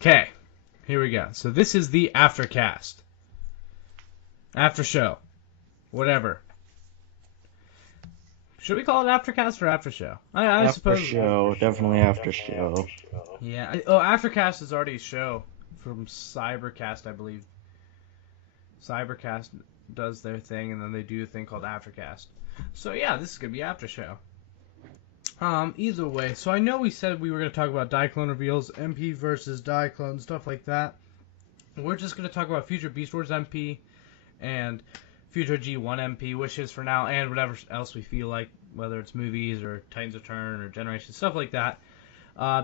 Okay, here we go. So this is the Aftercast. After show. Whatever. Should we call it Aftercast or After Show? I After suppose. show, definitely after show. Yeah. Aftercast is already a show from Cybercast, I believe. Cybercast does their thing, and then they do a thing called Aftercast. So yeah, this is gonna be After Show. Either way, so I know we said we were gonna talk about Diaclone reveals, MP versus Diaclone, stuff like that. We're just gonna talk about future Beast Wars MP and future G1 MP wishes for now, and whatever else we feel like, whether it's movies or Titans Return or Generation, stuff like that.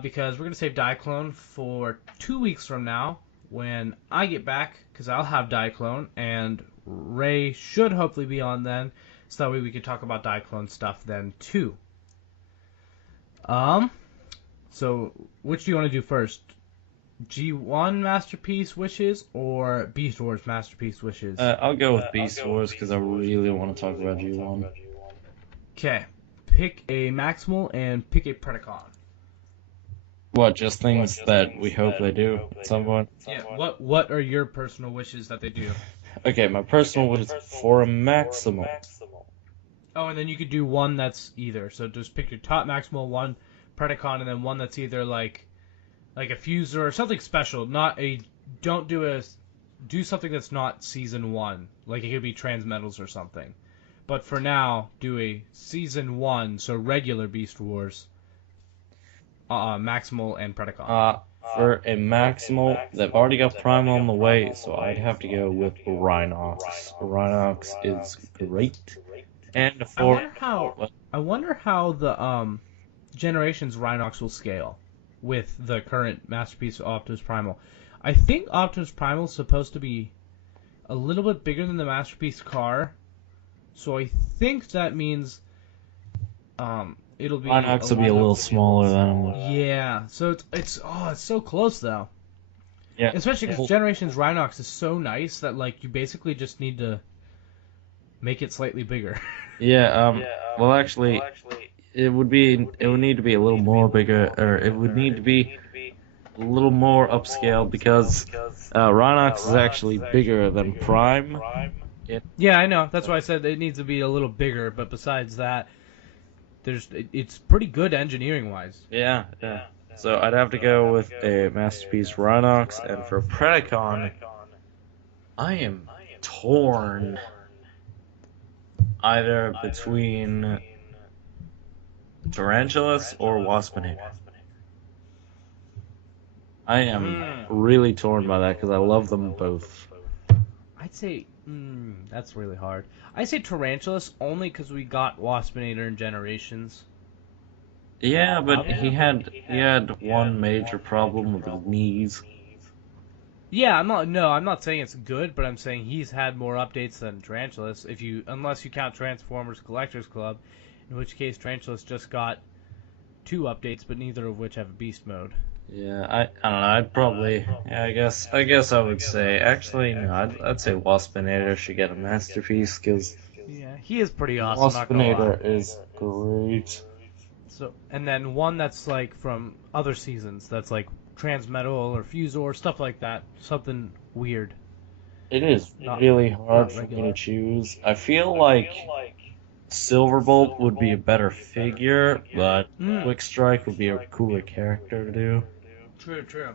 Because we're gonna save Diaclone for 2 weeks from now when I get back, because I'll have Diaclone, and Ray should hopefully be on then, so that way we can talk about Diaclone stuff then too. So which do you want to do first? G1 Masterpiece Wishes or Beast Wars Masterpiece Wishes? I'll go with Beast Wars because I really want to talk about G1. Okay. Pick a Maximal and pick a Predacon. What, just things that we hope they do at some point? Yeah, what are your personal wishes that they do? Okay, my personal wish is for a Maximal. Oh, and then you could do one that's either. So just pick your top Maximal, one Predacon, and then one that's either like a Fuser or something special. Not a do something that's not season 1. Like it could be Transmetals or something. But for now, do a season 1, so regular Beast Wars, Maximal and Predacon. For a Maximal, they've already got Prime on the way, so I'd have to go with Rhinox. Rhinox is great. And for I wonder how the Generations Rhinox will scale with the current Masterpiece Optimus Primal. I think Optimus Primal is supposed to be a little bit bigger than the Masterpiece car, so I think that means it'll be Rhinox will be a little smaller than him. Yeah, so it's so close though. Yeah, especially because Generations Rhinox is so nice that like you basically just need to make it slightly bigger. Yeah, well actually it would need to be a little more bigger, or it would need to be a little more upscaled because Rhinox is actually bigger than Prime. Yeah, I know. That's why I said it needs to be a little bigger, but besides that, it's pretty good engineering wise. Yeah. So I'd have to go with a Masterpiece Rhinox, and for Predacon, I am torn either between Tarantulas or Waspinator. I am really torn by that because I love them both. I'd say that's really hard. I say Tarantulas only because we got Waspinator in Generations. Yeah, but he had one major problem with his knees. Yeah, I'm not saying it's good, but I'm saying he's had more updates than Tarantulas. Unless you count Transformers Collectors Club, in which case Tarantulas just got 2 updates, but neither of which have a beast mode. Yeah, I don't know. I'd probably, yeah, I guess I would say. Actually, no, I'd say Waspinator should get a masterpiece because yeah, he is pretty awesome. Waspinator is great. So, and then one that's like from other seasons, that's like Transmetal or Fusor, stuff like that, something weird. It is really hard for me to choose. I feel like Silverbolt would be a better figure, but Quick Strike would be a cooler character to do. True.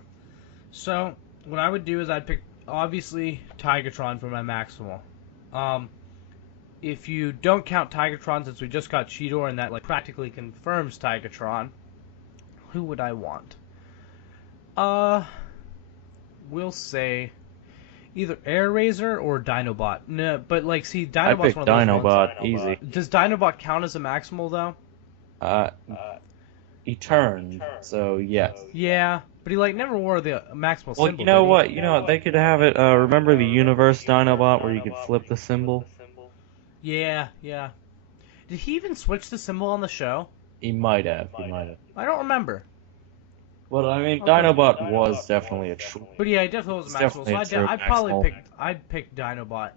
So, what I would do is I'd pick, obviously, Tigatron for my Maximal. If you don't count Tigatron, since we just got Cheetor and that like practically confirms Tigatron, who would I want? We'll say either Air Razor or Dinobot. No, but like, see, Dinobot's one of those Dinobot, ones. easy. Does Dinobot count as a Maximal though? He turned, so yes. Yeah, but he like never wore the Maximal symbol. Well, you know what? They could have it. Remember the Universe Dinobot where you could flip the symbol? Yeah. Did he even switch the symbol on the show? He might have. I don't remember. Well, I mean, Dinobot was definitely a true. But yeah, he definitely was a Maximal. So I'd pick Dinobot.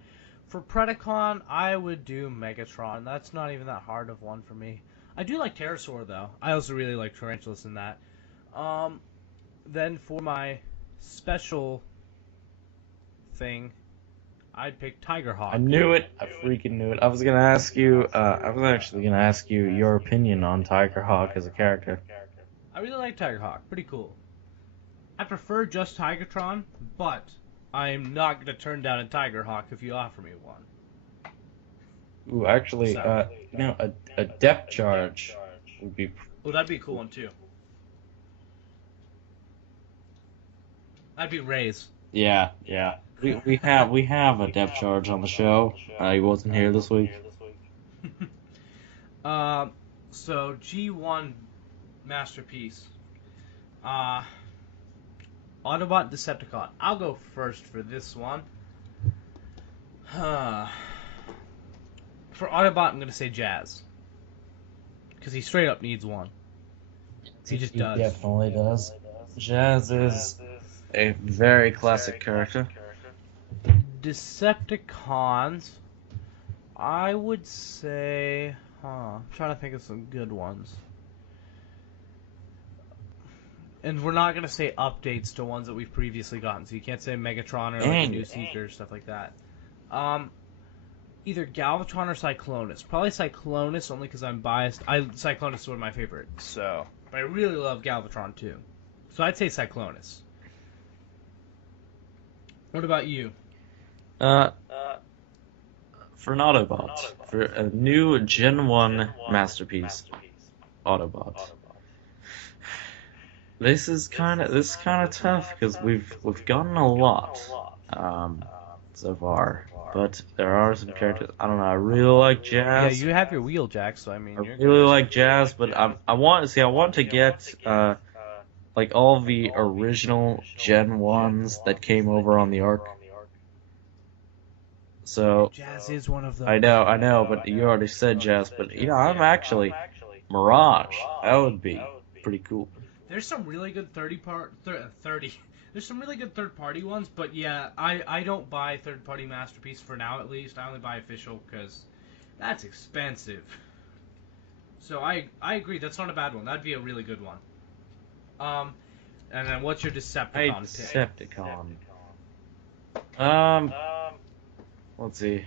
For Predacon, I would do Megatron. That's not even that hard of one for me. I do like Pterosaur though. I also really like Tarantulas in that. Then for my special thing, I'd pick Tigerhawk. I knew it. I freaking knew it. I was gonna ask you. I was actually gonna ask you your opinion on Tigerhawk as a character. I really like Tigerhawk. Pretty cool. I prefer just Tigertron, but I'm not gonna turn down a Tigerhawk if you offer me one. Ooh, actually, a depth charge would be. Oh, that'd be a cool one too. That'd be Ray's. Yeah. We have a depth charge on the show. He wasn't here this week. So G1 masterpiece. Autobot Decepticon. I'll go first for this one. For Autobot, I'm gonna say Jazz, because he straight up needs one. He just does. He definitely does. Jazz is a very classic character. Decepticons, I would say, I'm trying to think of some good ones. And we're not going to say updates to ones that we've previously gotten, so you can't say Megatron or like a new Seeker, stuff like that. Either Galvatron or Cyclonus. Probably Cyclonus, only because I'm biased. Cyclonus is one of my favorites, so. But I really love Galvatron, too. So I'd say Cyclonus. What about you? For an Autobot, for a new Gen 1 masterpiece, Autobot. This is kind of tough because we've gotten a lot so far, but there are some characters. I don't know. I really like Jazz. Yeah, you have your Wheeljack, so I mean. I really like Jazz, but I want to get like all the original Gen 1s that came over on the Ark. So Jazz is one of them. I know, but you already said Jazz. But I'm actually Mirage. That would be pretty cool. There's some really good There's some really good third-party ones, but yeah, I don't buy third-party Masterpiece for now, at least. I only buy official because that's expensive. So I agree, that's not a bad one. That'd be a really good one. And then what's your Decepticon pick? Decepticon. Let's see.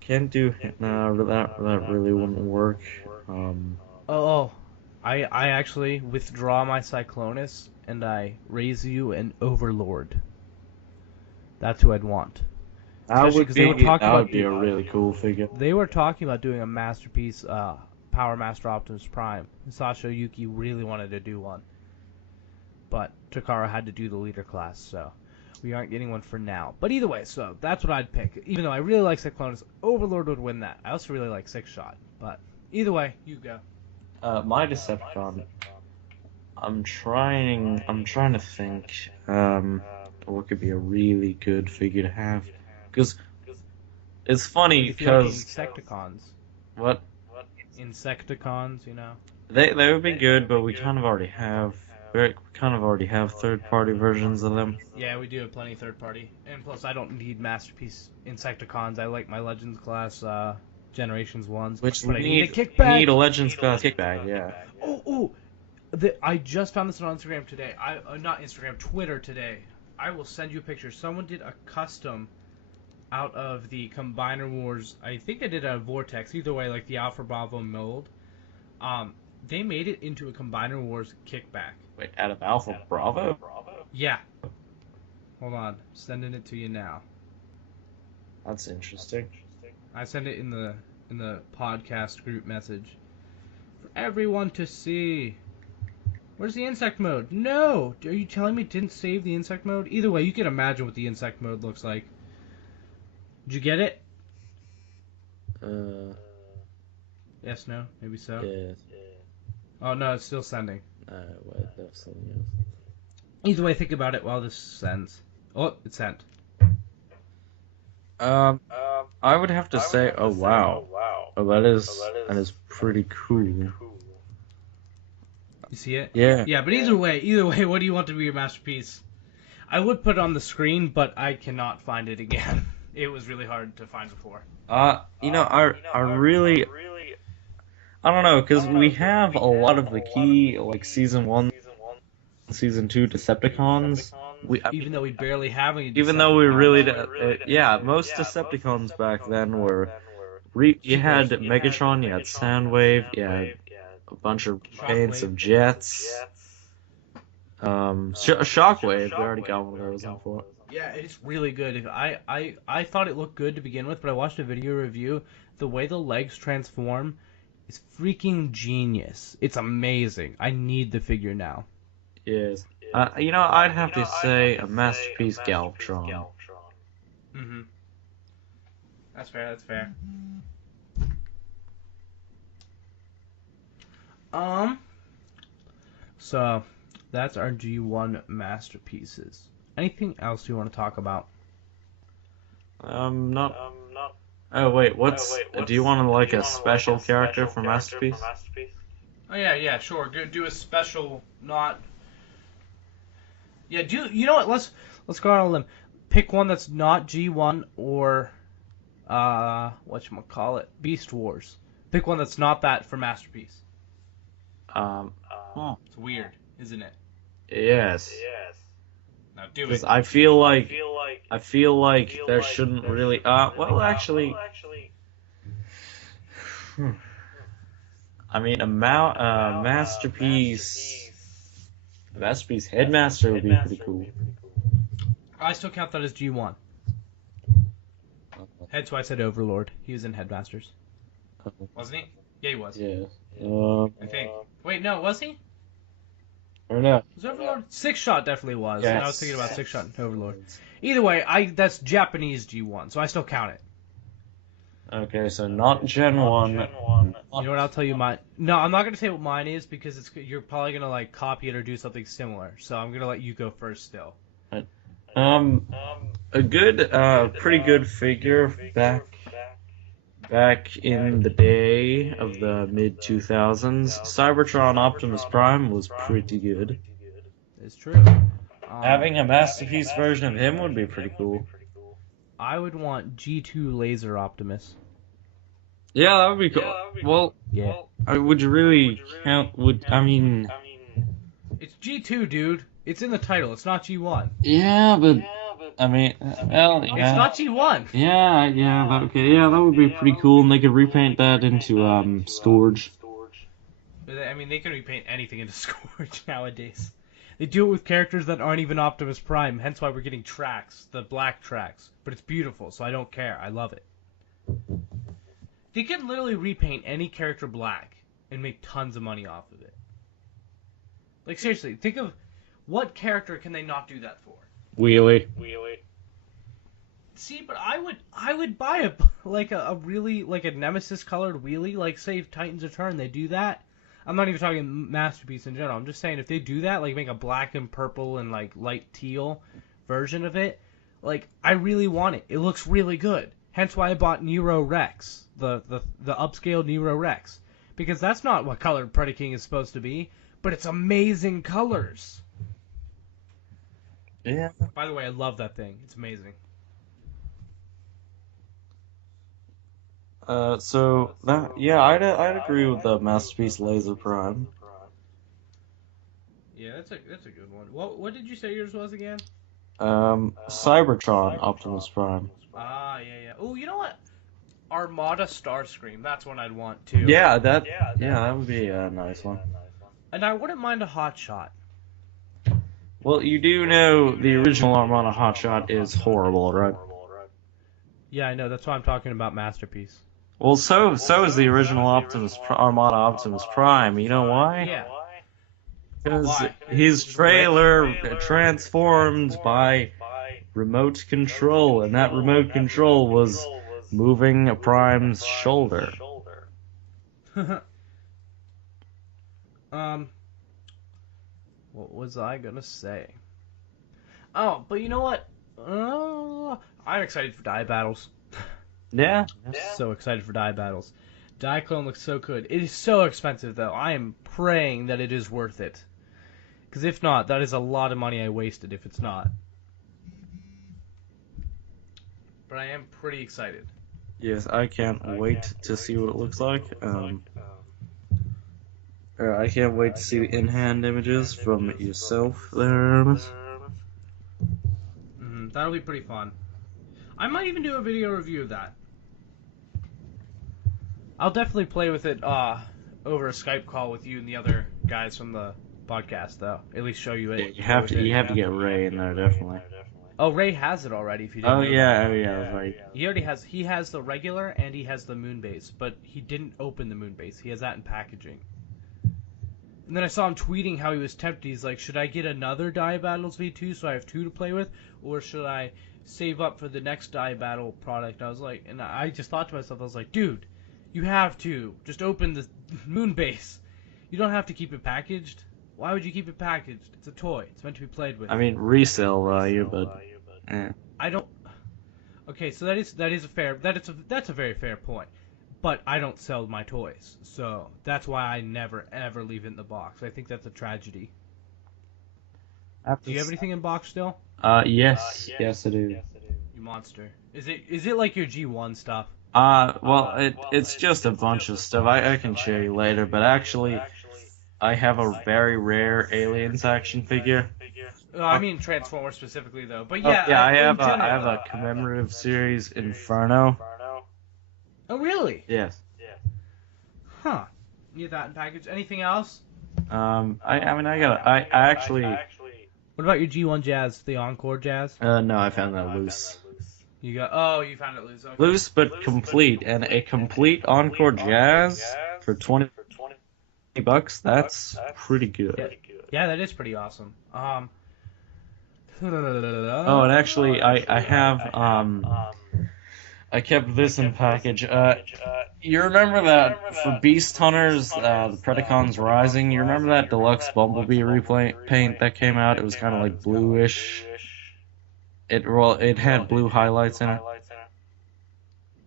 Can't do. No, that really wouldn't work. I actually withdraw my Cyclonus and I raise you an Overlord. That's who I'd want. That would be a really cool figure. They were talking about doing a masterpiece, Power Master Optimus Prime. Sasha Yuki really wanted to do one, but Takara had to do the leader class, so we aren't getting one for now. But either way, so that's what I'd pick. Even though I really like Cyclonus, Overlord would win that. I also really like Six Shot, but either way, you go. My Decepticon. I'm trying to think. What could be a really good figure to have? Because it's funny because Insecticons. What? Insecticons, you know. They would be good, but we kind of already have third-party versions of them. Yeah, we do have plenty of third-party, and plus I don't need Masterpiece Insecticons. I like my Legends class Generations ones. Which but we I need a need kickback. We need a Legends class kickback, yeah. I just found this on Instagram today. Not Instagram, Twitter today. I will send you a picture. Someone did a custom out of the Combiner Wars. I think they did a Vortex. Either way, like the Alpha Bravo mold. They made it into a Combiner Wars kickback. Wait, out of Alpha Bravo? Yeah. Hold on. Sending it to you now. That's interesting. I sent it in the podcast group message for everyone to see. Where's the insect mode? No! Are you telling me it didn't save the insect mode? Either way, you can imagine what the insect mode looks like. Did you get it? Yes, no? Maybe so? Yeah. Oh, no, it's still sending. Wait, that's something else. Either way, think about it while this sends. Oh, it sent. I would have to say, oh wow. Oh, that is pretty cool. You see it? Yeah. Yeah, but either way, what do you want to be your masterpiece? I would put it on the screen, but I cannot find it again. It was really hard to find before. I don't know, because we have a lot of the key, like, Season 1, Season 2 Decepticons. Even though we barely have any Even though we really, Decepticons. yeah, most Decepticons back then were, you had Megatron, you had Soundwave, you had a bunch of paints of Jets. Shockwave, we already got one of those before. Yeah, it's really good. I thought it looked good to begin with, but I watched a video review. The way the legs transform is freaking genius. It's amazing. I need the figure now. Yes. You know, I'd have to say a masterpiece Galvatron. Mm-hmm. That's fair, that's fair. So, that's our G1 masterpieces. Anything else you want to talk about? Not. Oh wait, do you want like a special character for masterpiece? Oh yeah, sure. Do a special, not. Yeah, you know what? Let's go out on a limb. Pick one that's not G1 or whatchamacallit, Beast Wars. Pick one that's not that for masterpiece. It's weird, isn't it? Yes. Now do it. I feel like there shouldn't really. Well, actually. I mean, a masterpiece headmaster would be pretty cool. I still count that as G1. Hence why I said Overlord. He was in Headmasters. Wasn't he? Yeah, he was. Yeah. I think. Wait, no, was he? Or no? Was Overlord? Six Shot definitely was. Yes. And I was thinking about Six Shot and Overlord. Either way, that's Japanese G1, so I still count it. Okay, so not Gen 1. You know what? I'll tell you mine. No, I'm not gonna say what mine is because you're probably gonna like copy it or do something similar. So I'm gonna let you go first still. A good, pretty good figure back in the day of the mid 2000s. Cybertron Optimus Prime was pretty good. It's true. Having a masterpiece version of him would be pretty cool. I would want G2 Laser Optimus. Yeah, that would be cool. Well, yeah. Would you really count? It's G2, dude. It's in the title. It's not G1. Yeah, but I mean, well, yeah. It's not G1. Yeah, okay, yeah, that would be pretty cool, and they could repaint that into Scourge. I mean, they can repaint anything into Scourge nowadays. They do it with characters that aren't even Optimus Prime, hence why we're getting tracks, the black tracks. But it's beautiful, so I don't care. I love it. They can literally repaint any character black and make tons of money off of it. Like, seriously, think of what character can they not do that for? Wheelie. See, but I would buy a really, like a Nemesis colored Wheelie, like say Titans Return, they do that. I'm not even talking masterpiece in general. I'm just saying if they do that, like make a black and purple and like light teal version of it, like I really want it. It looks really good. Hence why I bought Nero Rex, the upscaled Nero Rex, because that's not what color Predaking is supposed to be, but it's amazing colors. Yeah. By the way, I love that thing. It's amazing. I'd agree with the masterpiece Laser Prime. Yeah, that's a good one. What did you say yours was again? Cybertron Optimus Prime. Yeah. Oh, you know what? Armada Starscream. That's one I'd want too. Yeah, that would be a nice one. And I wouldn't mind a Hotshot. Well, you do know the original Armada Hotshot is horrible, right? Yeah, I know. That's why I'm talking about masterpiece. Well, so is the original Armada Optimus Prime. You know why? Yeah. Because his trailer transformed by remote control, and that remote control was moving a Prime's shoulder. What was I gonna say? Oh, but you know what? I'm excited for die battles. Yeah. I'm so excited for die battles. Diaclone looks so good. It is so expensive, though. I am praying that it is worth it. Because if not, that is a lot of money I wasted if it's not. But I am pretty excited. Yes, I can't wait to see what it looks like. I can't wait to see the in-hand images from yourself there, Erimus. That'll be pretty fun. I might even do a video review of that. I'll definitely play with it over a Skype call with you and the other guys from the podcast, though. At least show you it. Yeah, you have to get Ray in there, definitely. Oh, Ray has it already. If you didn't know yeah, right. He has the regular and he has the moon base, but he didn't open the moon base. He has that in packaging. And then I saw him tweeting how he was tempted. He's like, should I get another Die Battles V2 so I have 2 to play with, or should I save up for the next Die Battle product? I was like, and I just thought to myself, I was like, dude, you have to just open the moon base. You don't have to keep it packaged. Why would you keep it packaged? It's a toy. It's meant to be played with. I mean, resale value, but I don't. Okay, so that's a very fair point. But I don't sell my toys, so that's why I never ever leave it in the box. I think that's a tragedy. Do you have anything in box still? Yes, I do. You monster. Is it like your G1 stuff? Well, it's just a bunch of stuff. I can show you later, but actually, I have a very rare Aliens action figure. I mean Transformers specifically, though. But yeah, I have a commemorative series Inferno. Oh really? Yes. Huh. You have that in package. Anything else? I actually. What about your G1 Jazz, the Encore Jazz? No, I found that loose. You found it loose. Okay. Loose but complete, and a complete Encore Jazz for $20. That's pretty good. Yeah, that is pretty awesome. Oh, and actually, I have I kept this in package. You remember that for Beast Hunters, the Predacons Rising? You remember that deluxe Bumblebee repaint that came out? It was kind of like bluish. It had blue highlights in it.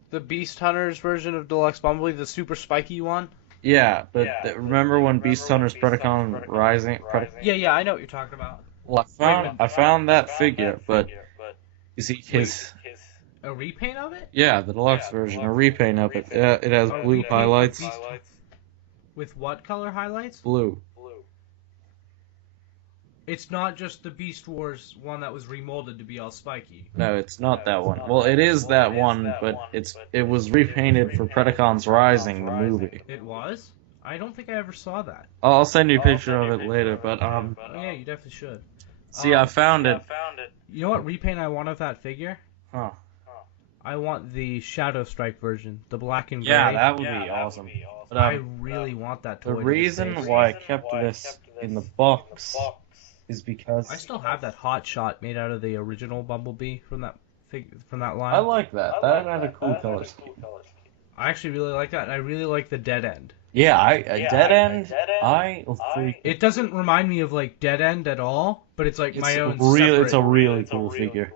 The Beast Hunters version of deluxe Bumblebee, the super spiky one. Yeah, but remember when Beast Hunters Predacon Rising? Yeah, I know what you're talking about. Well, I found that figure, but you see his. A repaint of it? Yeah, the deluxe version, a repaint of it. It has blue highlights. With what color highlights? Blue. It's not just the Beast Wars one that was remolded to be all spiky. No, it's not that one. Well, it is that one, but it was repainted for Predacons Rising, the movie. It was? I don't think I ever saw that. I'll send you a picture of it later, but Oh, yeah, you definitely should. See, I found it. You know what repaint I want of that figure? Huh. I want the Shadow Strike version, the black and gray. Yeah, that would be awesome. But I really want that toy. The reason why I kept this in the box is because I still have that hot shot made out of the original Bumblebee from that line. I like that. That had a cool color scheme. I actually really like that, and I really like the Dead End. Yeah, Dead End. It doesn't remind me of like Dead End at all, but it's like my own. It's a really cool figure.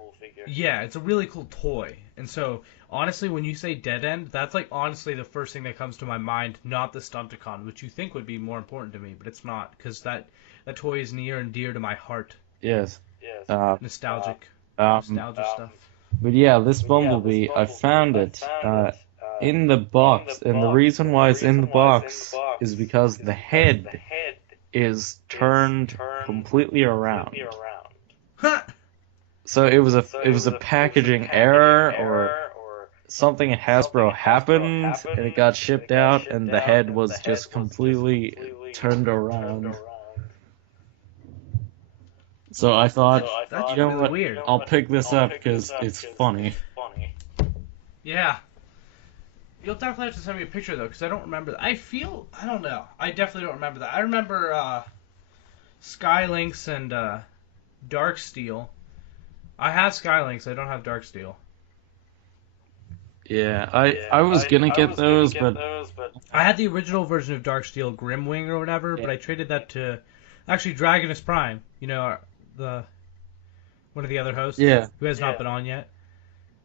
Yeah, it's a really cool toy. And so, honestly, when you say Dead End, that's like honestly the first thing that comes to my mind, not the Stunticon, which you think would be more important to me, but it's not, because that toy is near and dear to my heart. Yes. Nostalgia stuff. But yeah, this Bumblebee, I found it in the box, and the reason why it's in the box is because the head is turned completely around. So it was a packaging error or something at Hasbro happened and it got shipped out and the head was just completely turned around. So I thought, you know what, weird. I'll pick this up because it's funny. Yeah. You'll definitely have to send me a picture though, because I don't remember that. I don't know. I definitely don't remember that. I remember Skylinks and Darksteel. I have Skylinks, I don't have Darksteel. Yeah, I was gonna get those, but I had the original version of Darksteel, Grimwing or whatever, but I traded that to actually Dragonus Prime. You know, one of the other hosts, who has not been on yet.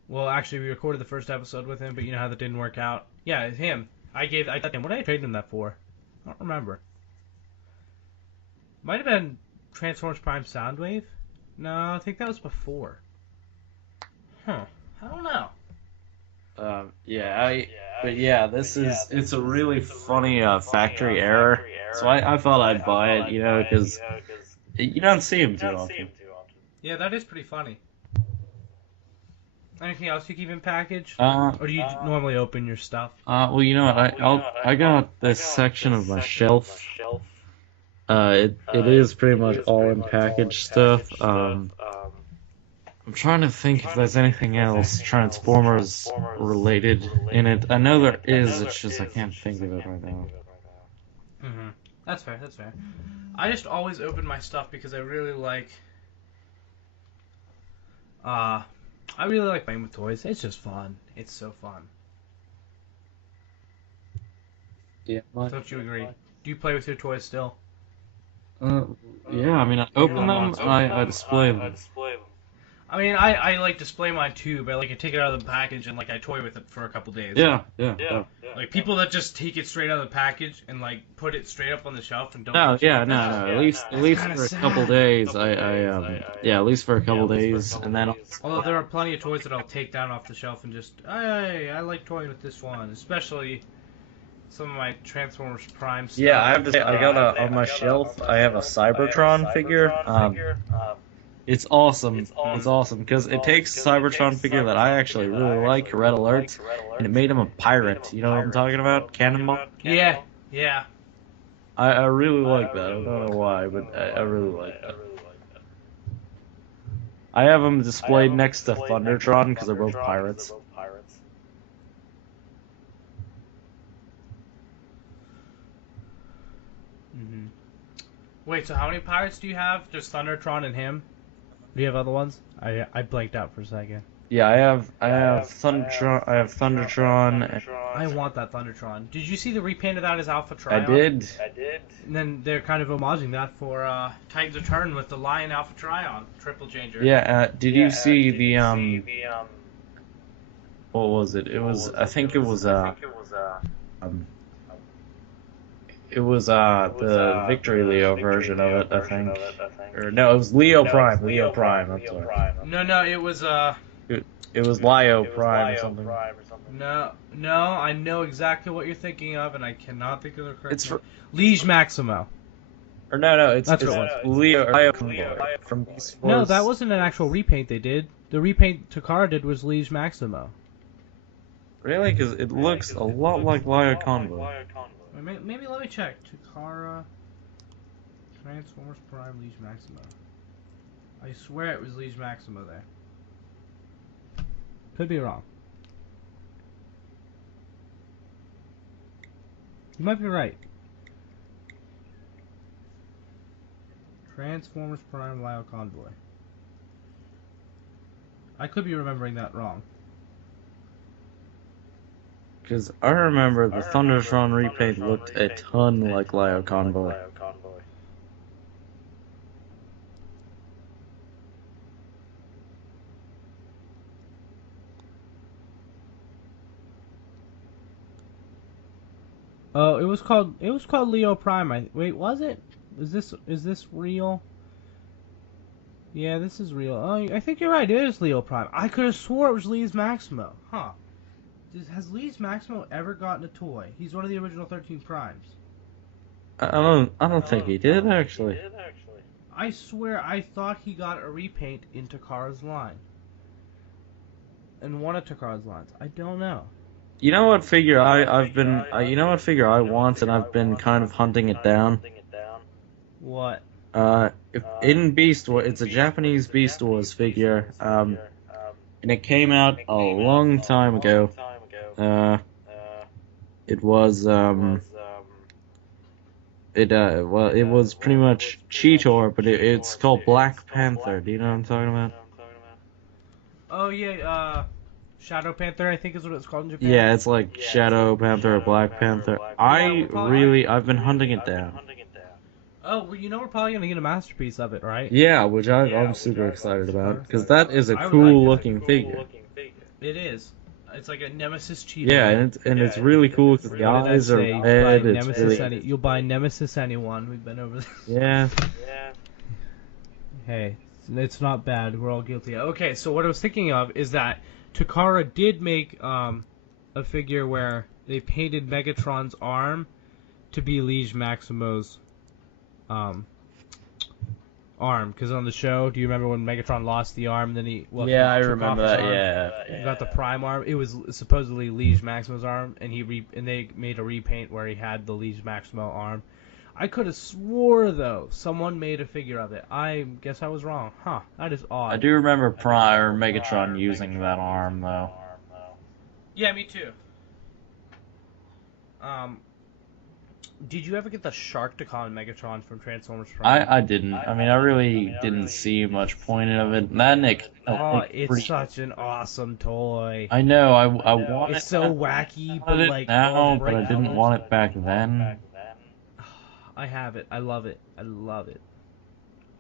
Well, actually, we recorded the first episode with him, but you know how that didn't work out. Yeah, it's him. I got him. What did I trade him that for? I don't remember. Might have been Transformers Prime Soundwave. No, I think that was before. Huh. I don't know. It's a really funny factory error. So I thought I'd buy it, you know, because you don't see him too often. Yeah, that is pretty funny. Anything else you keep in package? Or do you normally open your stuff? Well, you know what? I got this section of my shelf. It is pretty much all in package stuff. I'm trying to think if there's anything else Transformers related in it. I know there is, it's just I can't think of it right now. Mm-hmm. That's fair, that's fair. I just always open my stuff because I really like playing with toys. It's just fun. It's so fun. Yeah. Don't you agree? Do you play with your toys still? Yeah, I mean, I open them, I display them. I mean, I like display mine too, but like I take it out of the package and like I toy with it for a couple days. Yeah. Like people that just take it straight out of the package and like put it straight up on the shelf and don't. No. At least for a couple days, at least for a couple days, and then. Although there are plenty of toys that I'll take down off the shelf and just, hey, I like toying with this one, especially some of my Transformers Prime stuff. Yeah, I have to say, I got on my shelf, I have a Cybertron figure. It's awesome. It's awesome because it takes a Cybertron figure that I actually really like, Red Alert, and it made him a pirate. You know what I'm talking about? Cannonball? Yeah. I really like that. I don't know why, but I really like that. I have them displayed next to Thundertron because they're both pirates. Mm-hmm. Wait, so how many pirates do you have? Just Thundertron and him? Do you have other ones? I blanked out for a second. Yeah, I have Thundertron. I have Thundertron. I want that Thundertron. Did you see the repaint of that as Alpha Trion? I did. And then they're kind of homaging that for Titans Return with the Lion Alpha Trion triple changer. Yeah. Did you see the What was it? It was. I think it was the Victory Leo version of it, I think. Or no, it was Leo Prime. Leo Prime. I'm sorry. No, it was It was Leo Prime or something. No, I know exactly what you're thinking of, and I cannot think of the correct name. Liege Maximo. Or no, it's Leo from Beast Force. No, that wasn't an actual repaint they did. The repaint Takara did was Liege Maximo. Really? Because it looks a lot like Lio Convoy. Maybe let me check. Takara, Transformers Prime, Liege Maximo. I swear it was Liege Maximo there. Could be wrong. You might be right. Transformers Prime, Lio Convoy. I could be remembering that wrong. Because I remember the Thundertron repaint looked a ton like Lio Convoy. Oh, it was called Leo Prime. Wait, was it? Is this real? Yeah, this is real. Oh, I think you're right. It is Leo Prime. I could have swore it was Liege Maximo. Huh. Has Liege Maximo ever gotten a toy? He's one of the original 13 Primes. I don't think he did, actually. I swear I thought he got a repaint in Takara's line. In one of Takara's lines. I don't know. You know what figure you know what figure I want, and I've been kind of hunting it down? What? In Beast Wars, it's a Japanese Beast Wars figure, and it came out a long time ago. It was it was pretty much Cheetor, but it's called Black Panther. Do you know what I'm talking about? Oh yeah, Shadow Panther, I think is what it's called in Japan. Yeah, it's like Shadow Panther or Black Panther. I've been hunting it down. Oh, well, you know we're probably gonna get a masterpiece of it, right? Yeah, which I'm super excited about, because that is a cool looking figure. It is. It's like a Nemesis Cheetor. Yeah, and it's really cool because the eyes are red. You'll buy Nemesis anyone. We've been over this. Yeah. Hey, it's not bad. We're all guilty. Okay, so what I was thinking of is that Takara did make a figure where they painted Megatron's arm to be Liege Maximo's arm, because on the show, do you remember when Megatron lost the arm? Then he I took remember off his that. arm, Yeah. He got the Prime arm. It was supposedly Liege Maximo's arm, and they made a repaint where he had the Liege Maximo arm. I could have swore though someone made a figure of it. I guess I was wrong. Huh? That is odd. I do remember Prime or Megatron using that arm though. Yeah, me too. Did you ever get the Sharkticon Megatron from Transformers Prime? I didn't. I mean, I really didn't see much point of it. That Nick. It's such an awesome toy. I know. I want it. It's so wacky, but like now, but I didn't want it back then. I have it. I love it. I love it.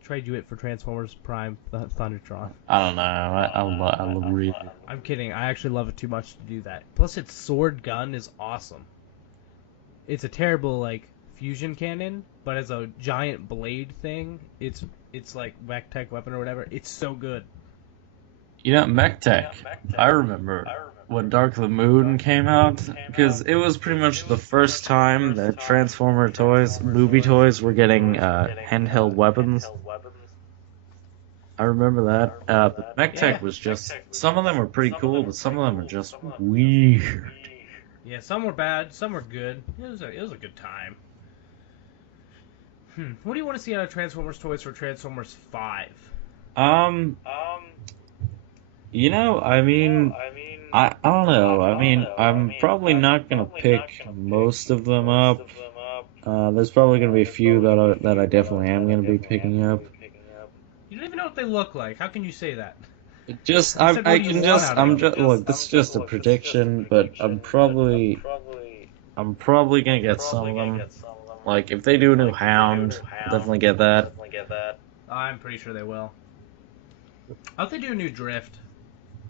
Trade you it for Transformers Prime Thundertron. I don't know. I love reading. I'm kidding. I actually love it too much to do that. Plus, its sword gun is awesome. It's a terrible like fusion cannon, but as a giant blade thing, it's like mech tech weapon or whatever. It's so good. You know, mech tech. I remember when Dark of the Moon came out, because it was pretty much the first time that Transformer toys, movie toys, were getting handheld weapons. I remember that. But mech tech was just, some of them were pretty cool, but some of them were just weird. Yeah, some were bad, some were good. It was a good time. What do you want to see out of Transformers toys for Transformers 5? You know, I mean, I don't know. I mean, I'm probably not gonna pick most of them up. There's probably gonna be a few that I definitely am gonna be picking up. You don't even know what they look like. How can you say that? Look, this is just a prediction, but I'm probably gonna get some of them. Like, if they do a new Hound, I'll definitely get that. I'm pretty sure they will. I hope they do a new Drift.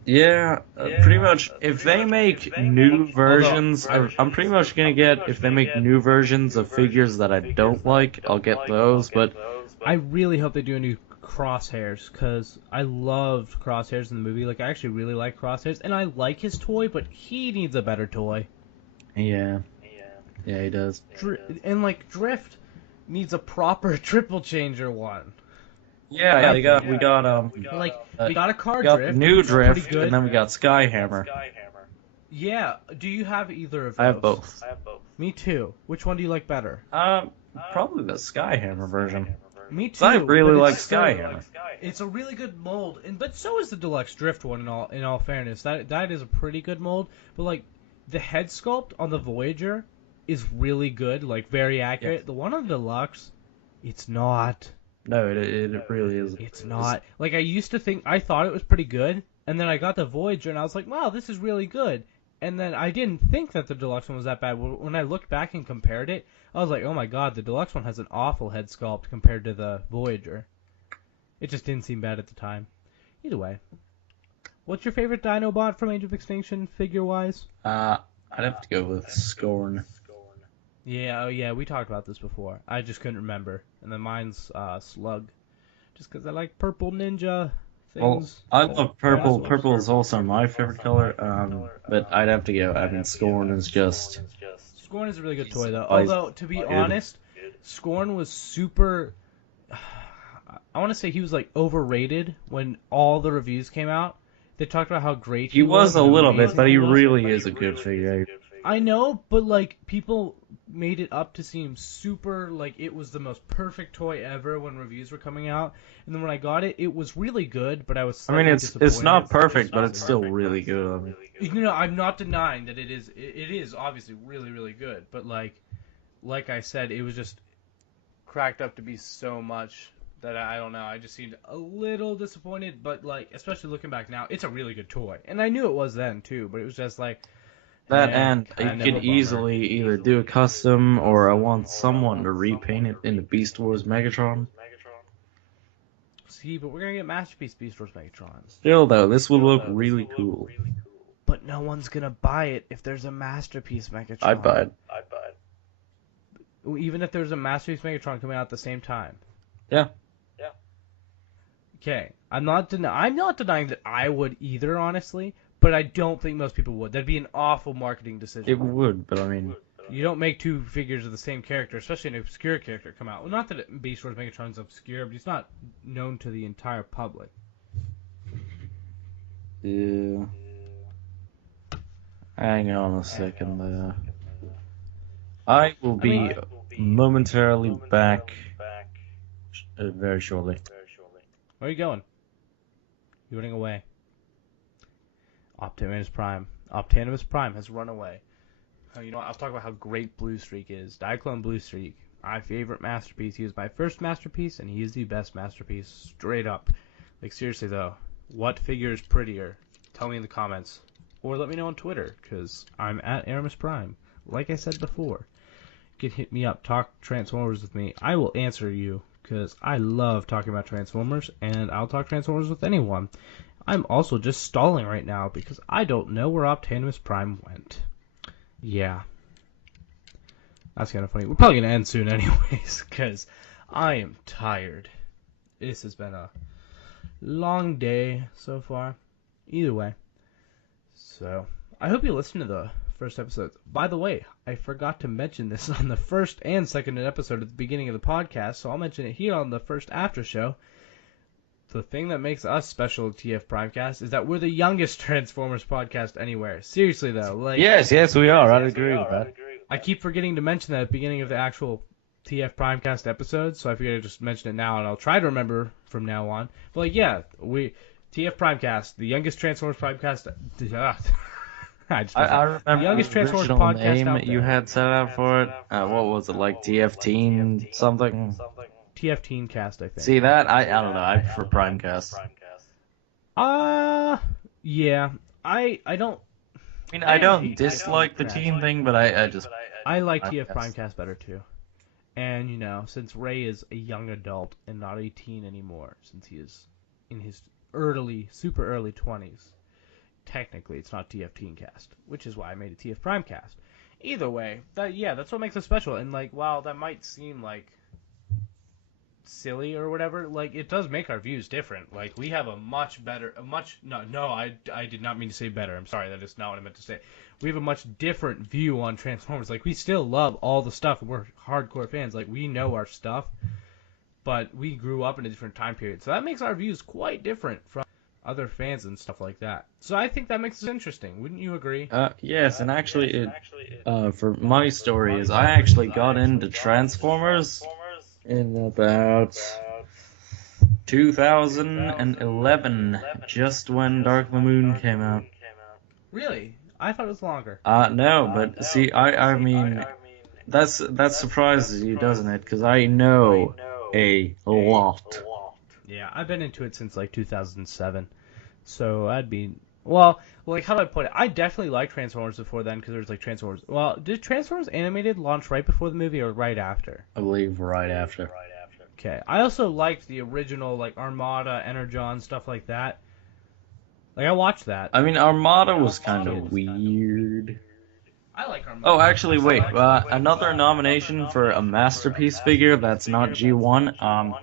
Yeah, pretty much. If they make new versions of, I'm pretty much gonna get, if they make new versions of figures that I don't like, I'll get those, but I really hope they do a new Crosshairs, because I loved Crosshairs in the movie. Like, I actually really like Crosshairs, and I like his toy, but he needs a better toy. Yeah, he does. And, like, Drift needs a proper triple changer one. Yeah, we got we got a car Drift. The new Drift, and then we got Skyhammer. Yeah, do you have either of those? I have both. Me too. Which one do you like better? Probably the Skyhammer version. Me too. I really like Skyhammer. It's a really good mold, but so is the Deluxe Drift one. In all fairness, that is a pretty good mold. But like the head sculpt on the Voyager is really good, like very accurate. Yes. The one on the Deluxe, it's not. No, it really is. It's not. Like, I thought it was pretty good, and then I got the Voyager, and I was like, wow, this is really good. And then I didn't think that the Deluxe one was that bad. When I looked back and compared it, I was like, oh my god, the Deluxe one has an awful head sculpt compared to the Voyager. It just didn't seem bad at the time. Either way. What's your favorite Dinobot from Age of Extinction, figure-wise? I'd have to go with Scorn. Yeah, we talked about this before. I just couldn't remember. And then mine's Slug. Just because I like purple ninja things. Well, I love purple. Purple is also my favorite color. But I'd have to go. I mean, Scorn is just... Scorn is a really good toy, though. Although, to be honest, Scorn was super... I want to say he was, like, overrated when all the reviews came out. They talked about how great he was. He was a little bit, but he really is a good figure. I know, but, like, people made it up to seem super, like, it was the most perfect toy ever when reviews were coming out. And then when I got it, it was really good, but I was slightly disappointed. It's not perfect, but it's still really good. I mean. You know, I'm not denying that it is obviously really, really good. But, like I said, it was just cracked up to be so much that I don't know. I just seemed a little disappointed, but, like, especially looking back now, it's a really good toy. And I knew it was then, too, but it was just like... That and you could easily either do a custom, or I want someone to repaint it into Beast Wars Megatron. See, but we're gonna get Masterpiece Beast Wars Megatrons. Still, though, this would look really cool. But no one's gonna buy it if there's a Masterpiece Megatron. I'd buy it. Even if there's a Masterpiece Megatron coming out at the same time. Yeah. Okay, I'm not denying that I would either, honestly. But I don't think most people would. That'd be an awful marketing decision. It would, but I mean, You don't make two figures of the same character, especially an obscure character, come out. Well, not that Beast Wars Megatron's obscure, but he's not known to the entire public. Yeah. Hang on a second there. I will be momentarily back very shortly. Where are you going? You're running away. Optanimus Prime. Optanimus Prime has run away. Oh, you know what? I'll talk about how great Blue Streak is. Diaclone Blue Streak. My favorite masterpiece. He was my first masterpiece, and he is the best masterpiece. Straight up. Like, seriously, though. What figure is prettier? Tell me in the comments. Or let me know on Twitter, because I'm at Erimus Prime. Like I said before. You can hit me up. Talk Transformers with me. I will answer you, because I love talking about Transformers, and I'll talk Transformers with anyone. I'm also just stalling right now, because I don't know where Optanimus Prime went. Yeah. That's kind of funny. We're probably going to end soon anyways, because I am tired. This has been a long day so far. Either way. So, I hope you listened to the first episode. By the way, I forgot to mention this on the first and second episode at the beginning of the podcast, so I'll mention it here on the first after show. The thing that makes us special at TFPrimecast is that we're the youngest Transformers podcast anywhere. Seriously, though. Like, yes, we are. I'd agree with that. I keep forgetting to mention that at the beginning of the actual TFPrimecast episode, so I figured I'd just mention it now, and I'll try to remember from now on. But, like, yeah, TFPrimecast, the youngest Transformers podcast. I remember the youngest Transformers original podcast name out there. you had set up for it. What was it, like TF-teen something? TFTeencast, I think. See that? I don't know. I prefer Primecast. Yeah. I don't. I mean, I don't dislike the teen thing, but I just. I like TFPrimecast better too. And you know, since Ray is a young adult and not a teen anymore, since he is in his super early 20s, technically it's not TFTeencast, which is why I made a TFPrimecast. Either way, that's what makes it special. And like, while that might seem like silly or whatever, like, it does make our views different. Like, we have I did not mean to say better. I'm sorry, that is not what I meant to say. We have a much different view on Transformers. Like, we still love all the stuff. We're hardcore fans. Like, we know our stuff, but we grew up in a different time period. So that makes our views quite different from other fans and stuff like that. So I think that makes it interesting. Wouldn't you agree? Yes, and actually, for my story is I actually got into Transformers in about 2011, just when Dark the Moon came out. Really? I thought it was longer. No, but see, I mean, that surprises you, doesn't it? Because I know a lot. Yeah, I've been into it since like 2007, so I'd be well. Like, how do I put it? I definitely liked Transformers before then because there was like Transformers. Well, did Transformers Animated launch right before the movie or right after? I believe right after. Okay, I also liked the original like Armada, Energon, stuff like that. Like, I watched that. I mean, Armada was kind of weird. I like Armada. Oh, actually, wait. Another nomination for a masterpiece figure that's not G1.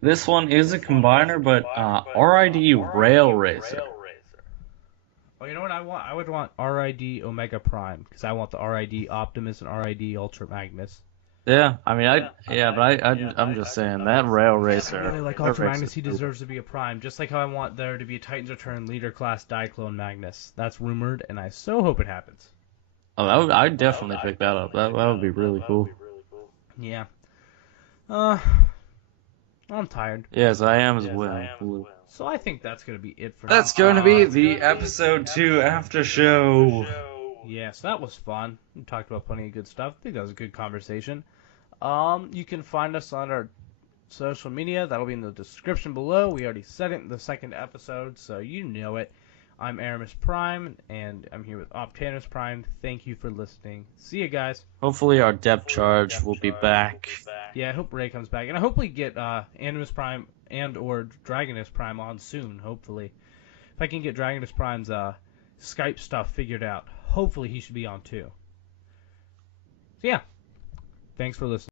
This one is a combiner, but RID Rail Racer. Oh, you know what I want? I would want RID Omega Prime because I want the RID Optimus and RID Ultra Magnus. Yeah, I mean, I'm just saying that Rail Racer. I really like Ultra Magnus. He deserves to be a Prime, just like how I want there to be a Titans Return Leader Class Diaclone Magnus. That's rumored, and I so hope it happens. Oh, I'd definitely pick that up. That would be really cool. Yeah. I'm tired. Yes, I am as well. So I think that's going to be it for That's going to be the episode 2 after show. Yeah, so that was fun. We talked about plenty of good stuff. I think that was a good conversation. You can find us on our social media. That'll be in the description below. We already said it in the second episode, so you know it. I'm Erimus Prime, and I'm here with Optanimus Prime. Thank you for listening. See you guys. Hopefully our depth charge will be back. Yeah, I hope Ray comes back. And I hopefully get Animus Prime and or Dragonus Prime on soon, hopefully. If I can get Dragonus Prime's Skype stuff figured out, hopefully he should be on too. So yeah, thanks for listening.